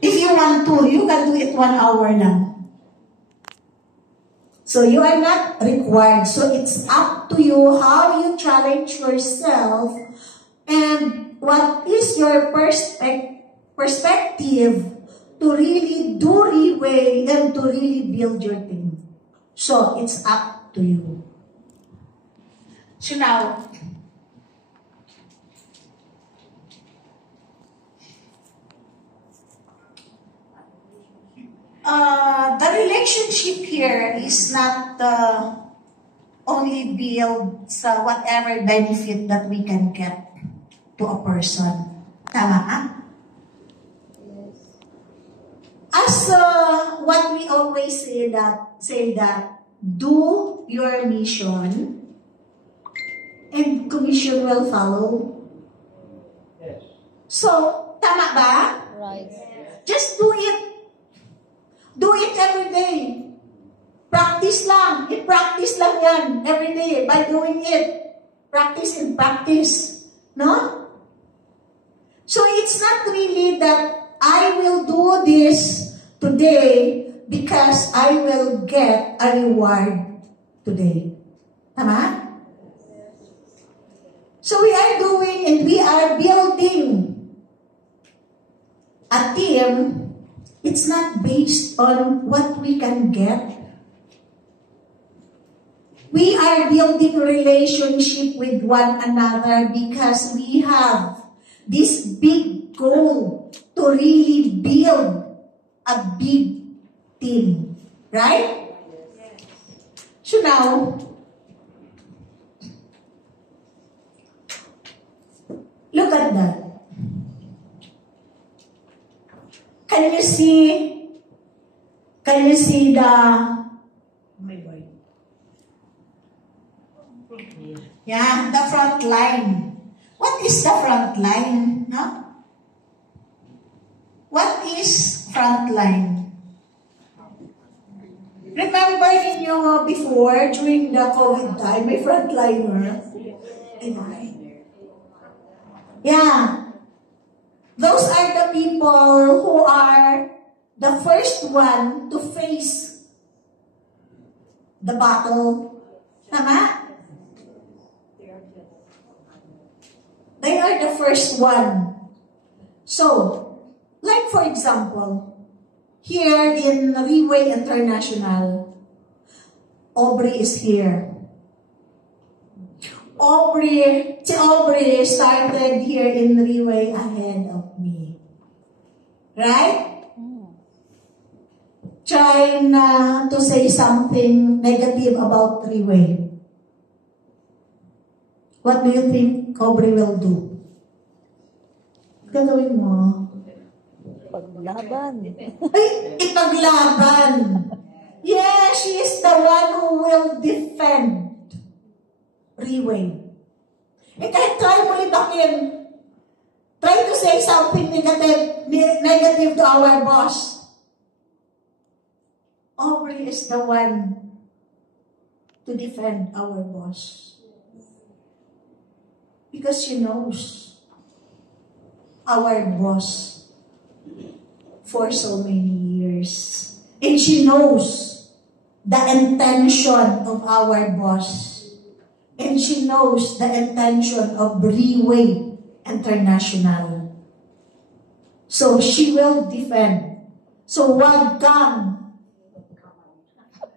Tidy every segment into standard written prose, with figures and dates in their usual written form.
If you want to, you can do it 1 hour lang. So you are not required. So it's up to you how you challenge yourself and what is your perspective to really do Riway and to really build your team. So it's up to you. So now, the relationship here is not only build sa whatever benefit that we can get to a person. Tama ka? Yes. As what we always say that do your mission and commission will follow. Yes. So, tama ba? Right. Just do it. Do it every day. Practice lang. I-practice lang yan every day by doing it. Practice and practice. No? So it's not really that I will do this today because I will get a reward today. Tama? So we are doing and we are building a team. It's not based on what we can get. We are building relationship with one another because we have this big goal to really build a big team. Right? So now, look at that. Can you see the, oh my God. Yeah, the front line. What is the front line? No? What is front line? Remember niyo before, during the COVID time, may frontliner? Yeah. Those are the people who are the first one to face the battle. Tama? They are the first one. So, like for example, here in Riway International, Aubrey is here. Si Aubrey started here in Riway ahead of me. Right? Trying to say something negative about Riway. What do you think Aubrey will do? Gagawin mo? Paglaban. Ay, ipaglaban. Yeah, she is the one who will defend Riway. Kahit try mo libakin, try to say something negative to our boss. Aubrey is the one to defend our boss. Because she knows our boss for so many years. And she knows the intention of our boss. And she knows the intention of Riway International. So she will defend. So wag kang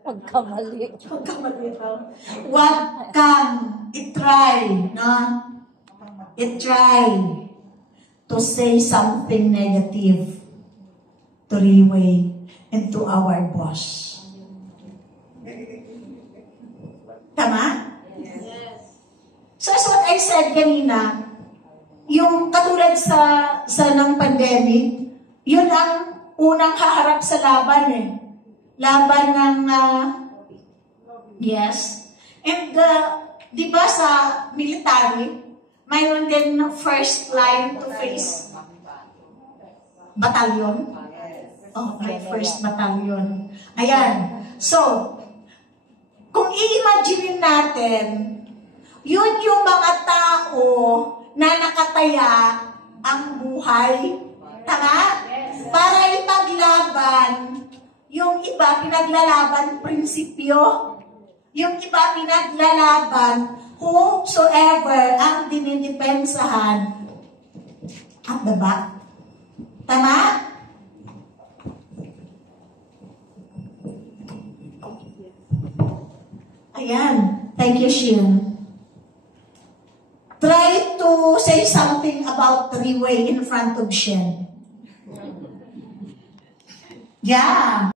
pagkamali. Wag kang itry, no? Itry to say something negative to Riway and to our boss. Tama? So as what I said kanina, yung katulad sa ng pandemic, yun ang unang haharap sa laban eh. Laban ng, yes. And di ba sa military, mayroon din first line to face battalion. Oh, right, first battalion. Ayan. So, kung i-imagine natin, yun yung mga tao na nakataya ang buhay. Tama? Para iba pinaglalaban prinsipyo. Yung iba pinaglalaban whosoever ang dinidepensahan at the back. Tama? Ayan. Thank you, Shin. Try to say something about three-way in front of Shin. Yeah.